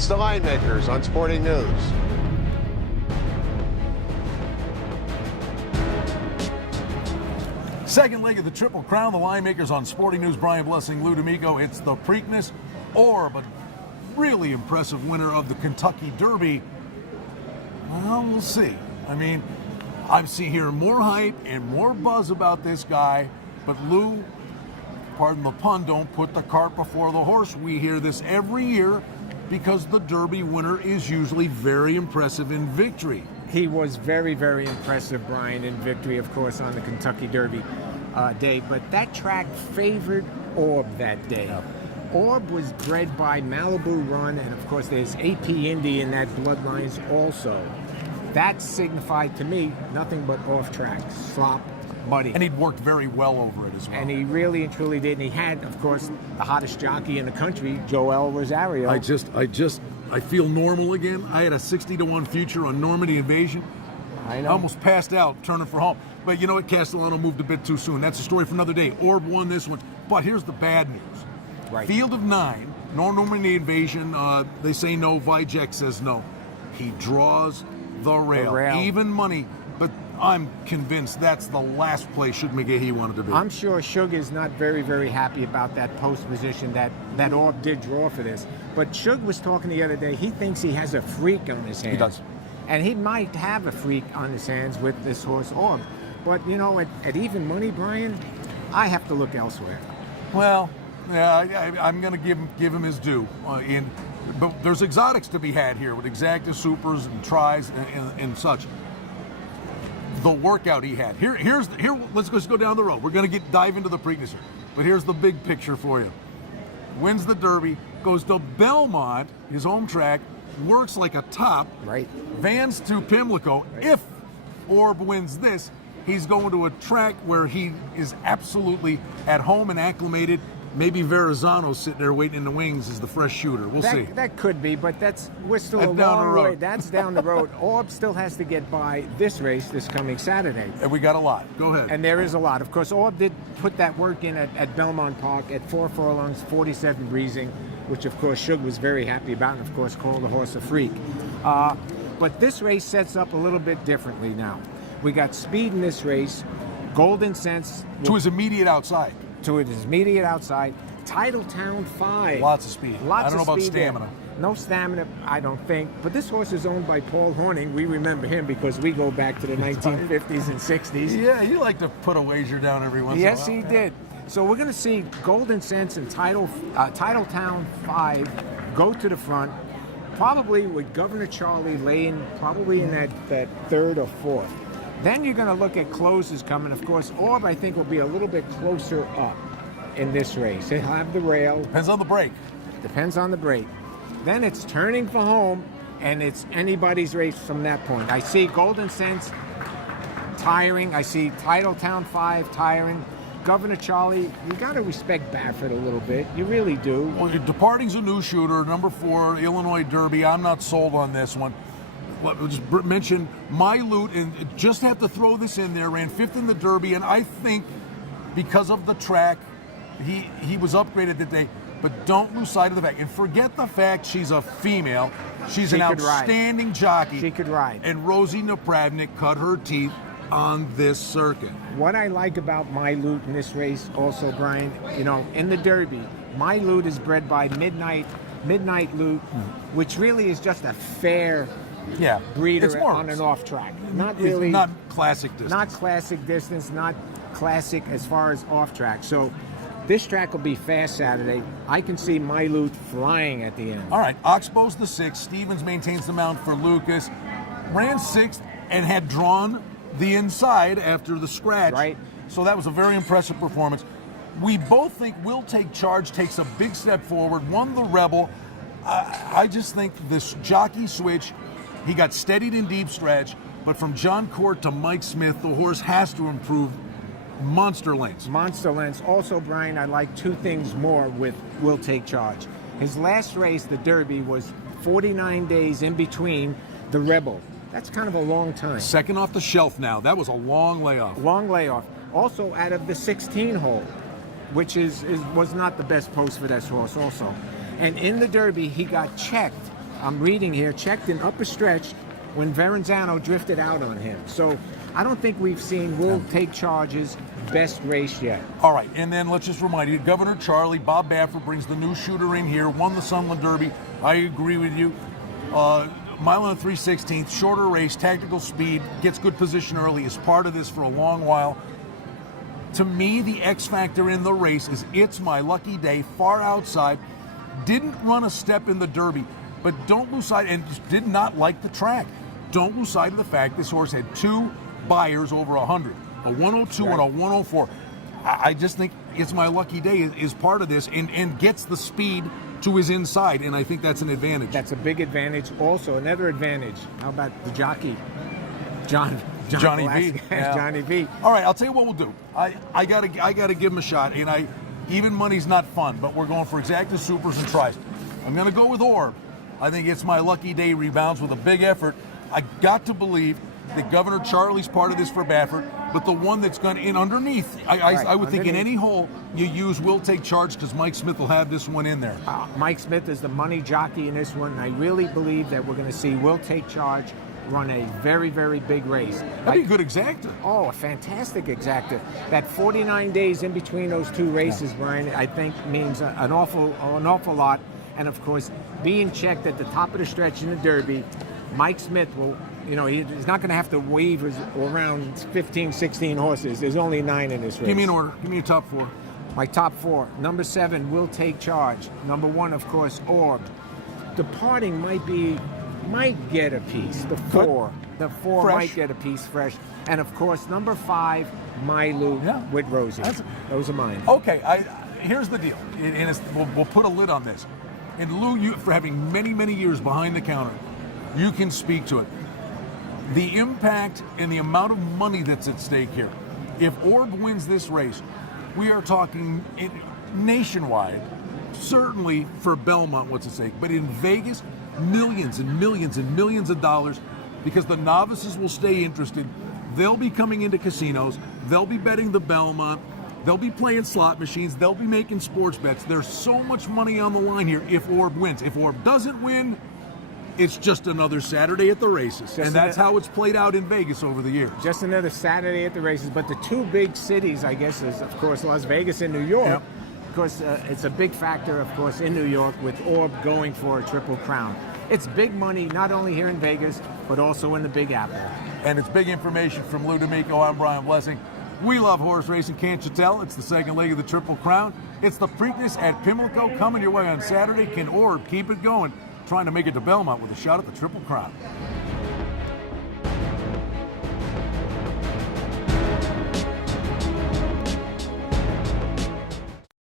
It's the Linemakers on Sporting News. Second leg of the Triple Crown, the Linemakers on Sporting News. Brian Blessing, Lou D'Amico. It's the Preakness, or but really impressive winner of the Kentucky Derby. Well, we'll see. I mean, I'm hearing more hype and more buzz about this guy, but Lou, pardon the pun, don't put the cart before the horse. We hear this every year because the Derby winner is usually very impressive in victory. He was very, very impressive, Brian, in victory, of course, on the Kentucky Derby day. But that track favored Orb that day. Yep. Orb was bred by Malibu Run, and of course there's AP Indy in that bloodlines also. That signified to me nothing but off track, slop, muddy. And he'd worked very well over it as well. And he really and truly did. And he had, of course, the hottest jockey in the country, Joel Rosario. I feel normal again. I had a 60-1 future on Normandy Invasion. I know. I almost passed out turning for home. But you know what? Castellano moved a bit too soon. That's a story for another day. Orb won this one. But here's the bad news. Right. Field of 9, no Normandy Invasion. They say no. Vijek says no. He draws the rail. Even money. But I'm convinced that's the last place Shug McGahee wanted to be. I'm sure Shug is not very, very happy about that post position that Orb did draw for this. But Shug was talking the other day. He thinks he has a freak on his hands. He does. And he might have a freak on his hands with this horse Orb. But, you know, at even money, Brian, I have to look elsewhere. Well, yeah, I'm going to give him his due. But there's exotics to be had here with exacta supers and tries and such. The workout he had. Let's just go down the road. We're going to dive into the Preakness here. But here's the big picture for you. Wins the Derby, goes to Belmont, his home track, works like a top. Right. Vans to Pimlico. Right. If Orb wins this, he's going to a track where he is absolutely at home and acclimated. Maybe Verrazano's sitting there waiting in the wings as the fresh shooter. We'll see. That could be, but we're still a long way. That's down the road. Orb still has to get by this race this coming Saturday. And we got a lot. Go ahead. And there is a lot. Of course, Orb did put that work in at Belmont Park at 4 furlongs, 47 breezing, which of course Shug was very happy about, and of course called the horse a freak. But this race sets up a little bit differently now. We got speed in this race. Golden Sense. To his immediate outside. To his immediate outside. Titletown 5. Lots of speed. I don't know about stamina. There. No stamina, I don't think. But this horse is owned by Paul Horning. We remember him because we go back to the 1950s and 60s. Yeah, you like to put a wager down every once in a while. Yes, he did. So we're going to see Golden Sense and Titletown 5 go to the front, probably with Governor Charlie laying probably in that third or fourth. Then you're going to look at closes coming. Of course, Orb, I think, will be a little bit closer up in this race. He'll have the rail. Depends on the break. Depends on the break. Then it's turning for home, and it's anybody's race from that point. I see Golden Sense tiring. I see Titletown 5 tiring. Governor Charlie, you got to respect Baffert a little bit. You really do. Well, departing's a new shooter. Number 4, Illinois Derby. I'm not sold on this one. Just mention My Loot, and just have to throw this in there. Ran 5th in the Derby, and I think because of the track, he was upgraded today. But don't lose sight of the fact, and forget the fact she's a female. She's an outstanding jockey. She could ride. And Rosie Napravnik cut her teeth on this circuit. What I like about My Loot in this race also, Brian, you know, in the Derby, My Loot is bred by Midnight Loot, which really is just a fair breeder on an off track. Not classic distance. Not classic distance, not classic as far as off track. So this track will be fast Saturday. I can see My Loot flying at the end. All right, Oxbow's the 6th. Stevens maintains the mount for Lucas. Ran 6th and had drawn the inside after the scratch. Right. So that was a very impressive performance. We both think Will Take Charge takes a big step forward, won the Rebel. I just think this jockey switch, he got steadied in deep stretch, but from John Court to Mike Smith, the horse has to improve monster lengths. Monster lengths. Also, Brian, I like 2 things more with Will Take Charge. His last race, the Derby, was 49 days in between the Rebel. That's kind of a long time. Second off the shelf now. That was a long layoff. Long layoff. Also out of the 16 hole, which was not the best post for this horse also. And in the Derby, he got checked I'm reading here, checked in upper stretch when Verrazano drifted out on him. So I don't think we've seen Will Take Charge's best race yet. All right, and then let's just remind you, Governor Charlie, Bob Baffert brings the new shooter in here, won the Sunland Derby. I agree with you. Mile and a 3/16, shorter race, tactical speed, gets good position early, is part of this for a long while. To me, the X factor in the race is It's My Lucky Day, far outside, didn't run a step in the Derby, but don't lose sight, and just did not like the track. Don't lose sight of the fact this horse had 2 buyers over 100, a 102 and a 104. I just think It's My Lucky Day is part of this and gets the speed to his inside, and I think that's an advantage. That's a big advantage. Also, another advantage. How about the jockey, Johnny V. Yeah. Johnny V. All right, I'll tell you what we'll do. I gotta give him a shot, and even money's not fun, but we're going for exacta supers and tries. I'm gonna go with Orb. I think It's My Lucky Day rebounds with a big effort. I got to believe that Governor Charlie's part of this for Baffert, but the one that's gone in underneath, I would think in any hole you use Will Take Charge, because Mike Smith will have this one in there. Mike Smith is the money jockey in this one. I really believe that we're going to see Will Take Charge run a very, very big race. That'd be a good exacta. Oh, a fantastic exacta. That 49 days in between those 2 races, Brian, I think means an awful lot. And of course, being checked at the top of the stretch in the Derby, Mike Smith will, he's not going to have to wave around 15, 16 horses. There's only 9 in this race. Give me an order. Give me your top 4. My top 4. Number 7, Will Take Charge. Number 1, of course, Orb. Departing might get a piece. The 4 Fresh. might get a piece fresh. And of course, number 5, Mylou with Rosie. Those are mine. Okay, here's the deal. We'll put a lid on this. And Lou, for having many, many years behind the counter, you can speak to it. The impact and the amount of money that's at stake here. If Orb wins this race, we are talking nationwide, certainly for Belmont what's at stake, but in Vegas, millions and millions and millions of dollars, because the novices will stay interested. They'll be coming into casinos. They'll be betting the Belmont. They'll be playing slot machines. They'll be making sports bets. There's so much money on the line here if Orb wins. If Orb doesn't win, it's just another Saturday at the races. And that's how it's played out in Vegas over the years. Just another Saturday at the races. But the 2 big cities, I guess, is, of course, Las Vegas and New York. Yep. Of course, it's a big factor, of course, in New York with Orb going for a Triple Crown. It's big money, not only here in Vegas, but also in the Big Apple. And it's big information from Lou D'Amico. I'm Brian Blessing. We love horse racing, can't you tell? It's the second leg of the Triple Crown. It's the Preakness at Pimlico coming your way on Saturday. Can Orb keep it going? Trying to make it to Belmont with a shot at the Triple Crown.